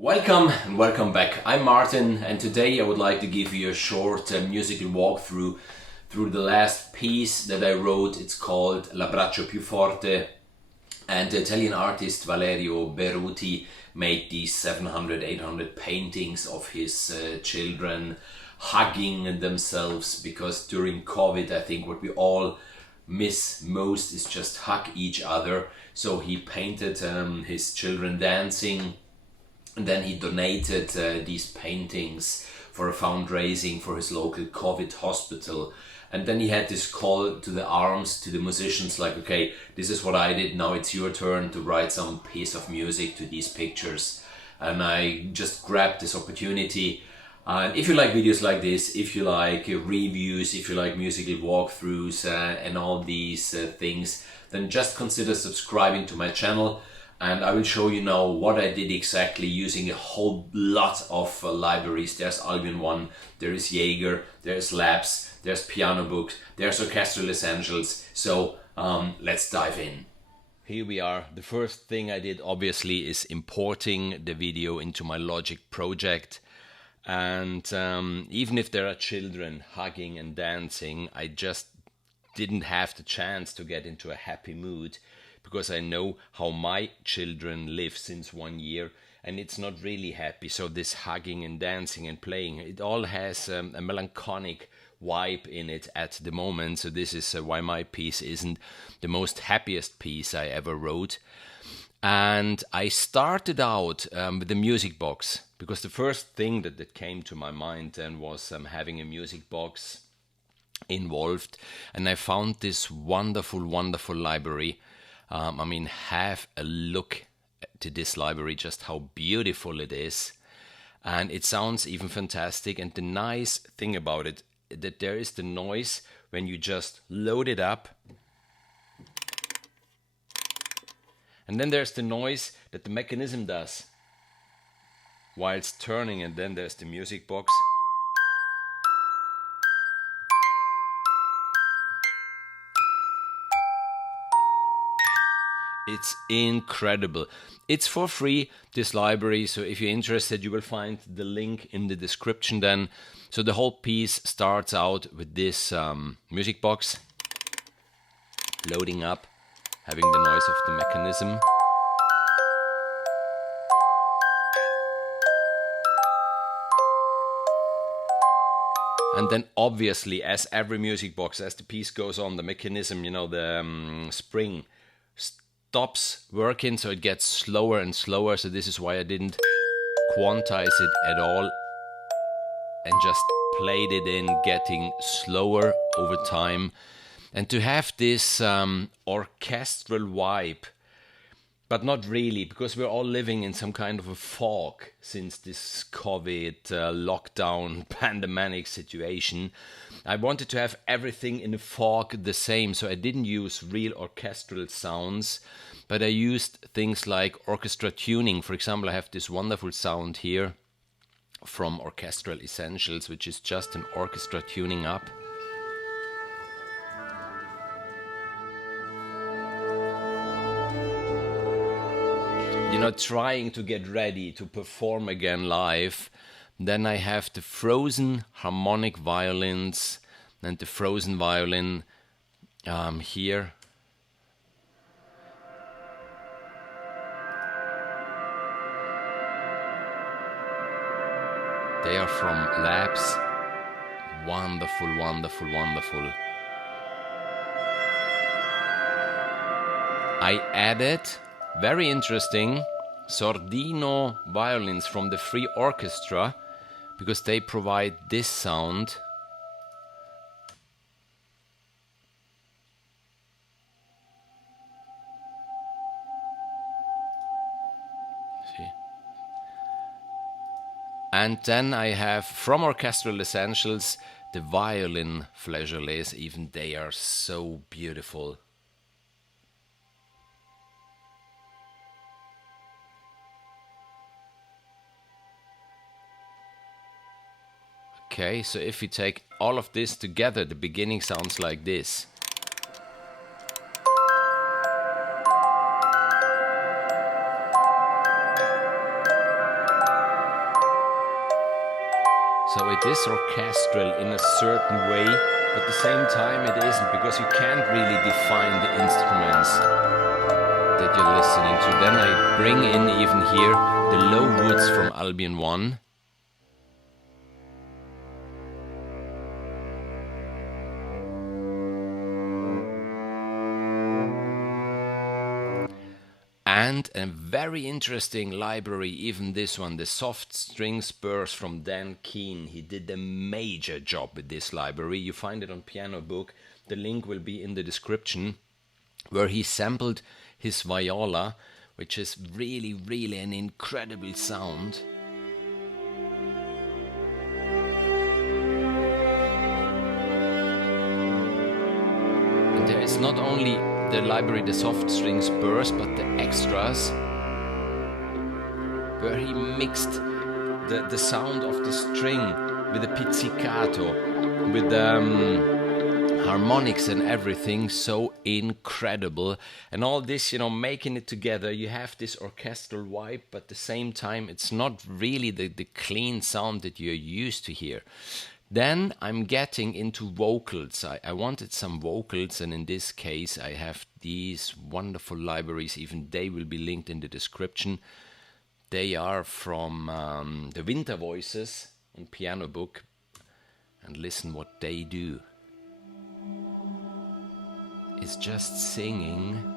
Welcome and welcome back. I'm Martin, and today I would like to give you a short musical walkthrough through the last piece that I wrote. It's called L'Abbraccio più forte, and the Italian artist Valerio Berruti made these 700, 800 paintings of his children hugging themselves, because during COVID I think what we all miss most is just hug each other. So he painted his children dancing, and then he donated these paintings for a fundraising for his local COVID hospital. And then he had this call to the arms, to the musicians, like, okay, this is what I did, now it's your turn to write some piece of music to these pictures. And I just grabbed this opportunity. And if you like videos like this, if you like reviews, if you like musical walkthroughs and all these things, then just consider subscribing to my channel. And I will show you now what I did exactly using a whole lot of libraries. There's Albion 1, there is Jaeger, there's Labs, there's piano books, there's Orchestral Essentials. So let's dive in. Here we are. The first thing I did obviously is importing the video into my Logic project. And even if there are children hugging and dancing, I just didn't have the chance to get into a happy mood, because I know how my children live since 1 year, and it's not really happy. So this hugging and dancing and playing, it all has a melancholic vibe in it at the moment. So this is why my piece isn't the most happiest piece I ever wrote. And I started out with the music box, because the first thing that came to my mind then was having a music box involved. And I found this wonderful library. Have a look to this library, just how beautiful it is. And it sounds even fantastic. And the nice thing about it, that there is the noise when you just load it up. And then there's the noise that the mechanism does while it's turning. And then there's the music box. It's incredible. It's for free, this library, so if you're interested, you will find the link in the description then. So the whole piece starts out with this music box loading up, having the noise of the mechanism. And then obviously, as every music box, as the piece goes on, the mechanism, the spring stops working, so it gets slower and slower. So this is why I didn't quantize it at all and just played it in, getting slower over time. And to have this orchestral vibe, but not really, because we're all living in some kind of a fog since this COVID lockdown pandemic situation. I wanted to have everything in a fog the same, so I didn't use real orchestral sounds, but I used things like orchestra tuning. For example, I have this wonderful sound here from Orchestral Essentials, which is just an orchestra tuning up. Trying to get ready to perform again live. Then I have the frozen harmonic violins and the frozen violin here. They are from Labs. Wonderful. I added, very interesting, Sordino violins from the free orchestra, because they provide this sound. See? And then I have from Orchestral Essentials the violin flageolets. Even they are so beautiful. Okay, so if we take all of this together, the beginning sounds like this. So it is orchestral in a certain way, but at the same time it isn't, because you can't really define the instruments that you're listening to. Then I bring in even here the low woods from Albion 1. And a very interesting library, even this one, the soft string spurs from Dan Keane. He did a major job with this library. You find it on Piano Book. The link will be in the description, where he sampled his viola, which is really, really an incredible sound. And there is not only the library, the soft string spurs, but the extras, where he mixed the sound of the string with the pizzicato, with the harmonics and everything. So incredible. And all this, making it together, you have this orchestral vibe, but at the same time it's not really the clean sound that you're used to hear. Then I'm getting into vocals. I wanted some vocals, and in this case I have these wonderful libraries. Even they will be linked in the description. They are from the Winter Voices on Piano Book, and listen what they do. It's just singing.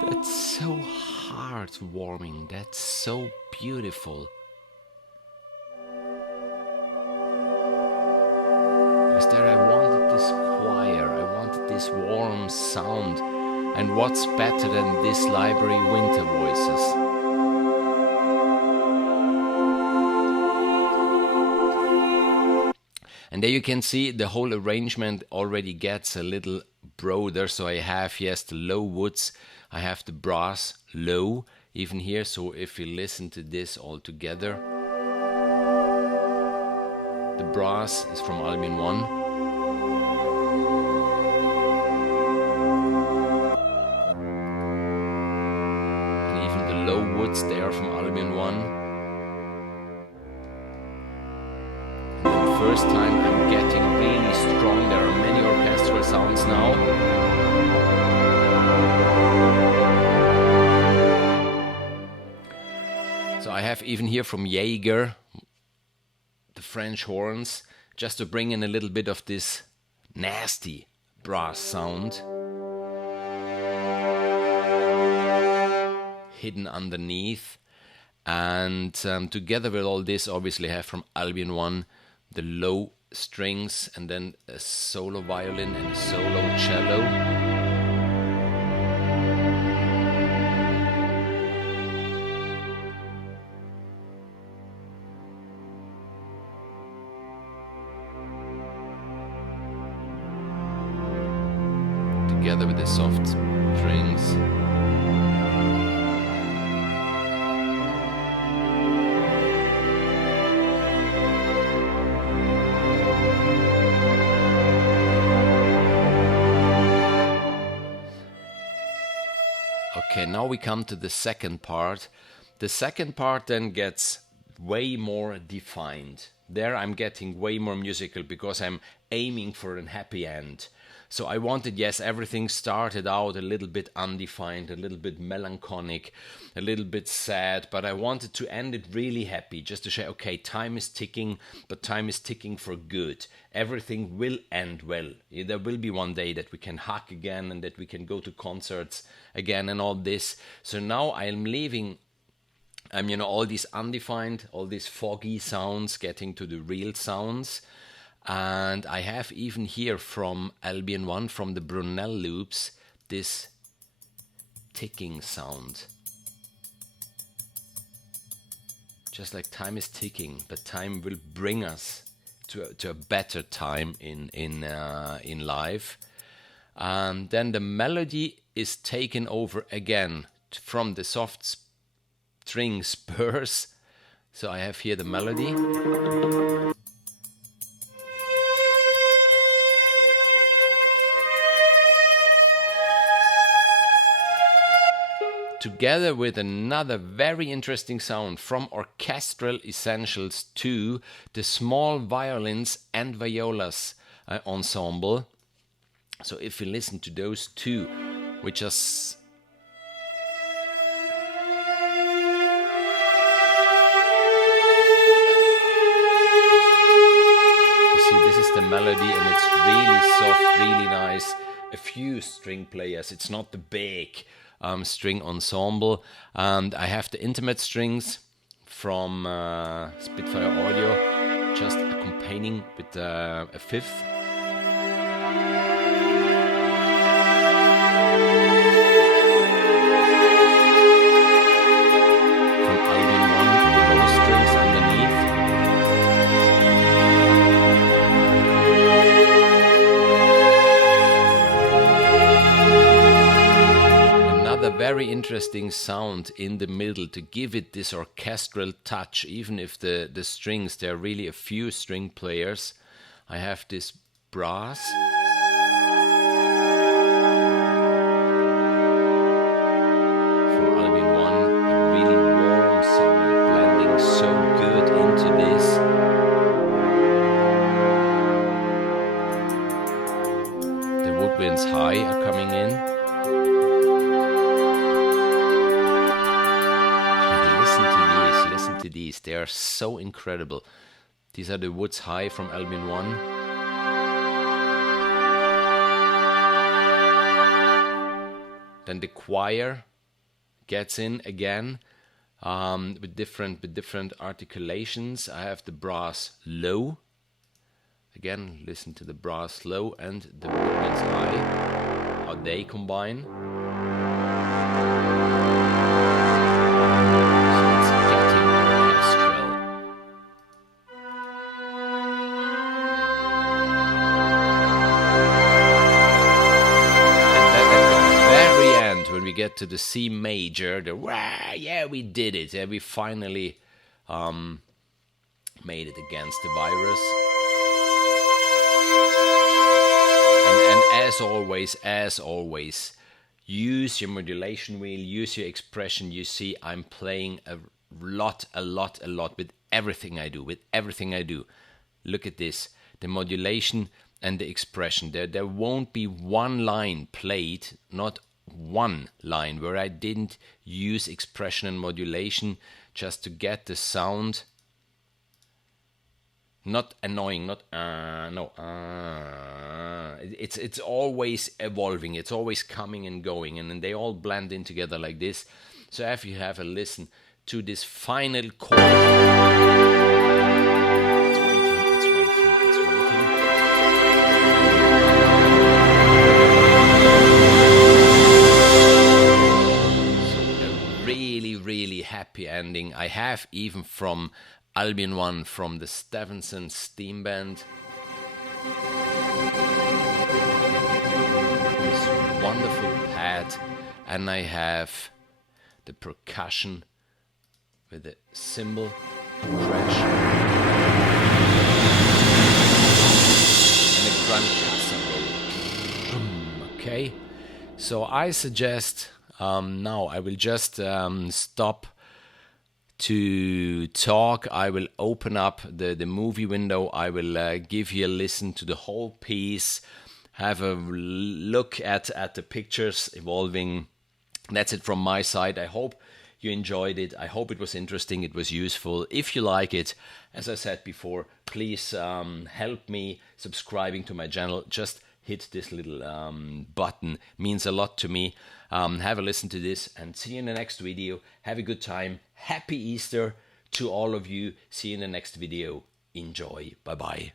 That's so heartwarming. That's so beautiful. Because there I wanted this choir, I wanted this warm sound. And what's better than this library, Winter Voices? And there you can see the whole arrangement already gets a little broader. So I have, yes, the low woods, I have the brass low even here. So if you listen to this all together, the brass is from Albion 1. And even the low woods, they are from Albion 1. First time I'm getting really strong. There are many orchestral sounds now. So I have even here from Jaeger, the French horns, just to bring in a little bit of this nasty brass sound. Hidden underneath. And together with all this, obviously I have from Albion 1 the low strings, and then a solo violin and a solo cello. Together with the soft strings. Okay, now we come to the second part. The second part then gets way more defined. There I'm getting way more musical because I'm aiming for a happy end. So I wanted, yes, everything started out a little bit undefined, a little bit melancholic, a little bit sad, but I wanted to end it really happy, just to say, okay, time is ticking, but time is ticking for good. Everything will end well. There will be one day that we can hug again and that we can go to concerts again and all this. So now I'm leaving all these undefined, all these foggy sounds, getting to the real sounds. And I have even here from Albion 1, from the Brunel loops, this ticking sound. Just like time is ticking, but time will bring us to a better time in life. And then the melody is taken over again from the soft string spurs. So I have here the melody. together with another very interesting sound from Orchestral Essentials 2, the small violins and violas ensemble. So if you listen to those two, which are this is the melody, and it's really soft, really nice. A few string players. It's not the big string ensemble. And I have the intimate strings from Spitfire Audio, just accompanying with a fifth. From Albion 1, the low strings underneath. Another very interesting sound in the middle to give it this orchestral touch, even if the strings, there are really a few string players. I have this brass. From Albion 1, a really warm sound, blending so good into this. The woodwinds high are coming in. These, they are so incredible. These are the woods high from Albion 1. Then the choir gets in again with different articulations. I have the brass low. Again, listen to the brass low and the woodwinds high. How they combine. When we get to the C major, yeah, we did it. Yeah, we finally made it against the virus. And as always, use your modulation wheel, use your expression. You see, I'm playing a lot with everything I do. Look at this, the modulation and the expression. There won't be one line played, not one line where I didn't use expression and modulation just to get the sound not annoying, it's always evolving, it's always coming and going, and then they all blend in together like this. So if you have a listen to this final chord, really happy ending. I have even from Albion 1, from the Stevenson Steam Band, this wonderful pad, and I have the percussion with the cymbal crash and the grand cassette. Okay, so I suggest now I will just stop to talk. I will open up the movie window. I will give you a listen to the whole piece, have a look at the pictures evolving. That's it from my side. I hope you enjoyed it. I hope it was interesting, it was useful. If you like it, as I said before, please help me subscribing to my channel. Just hit this little button, means a lot to me. Have a listen to this and see you in the next video. Have a good time. Happy Easter to all of you. See you in the next video. Enjoy. Bye bye.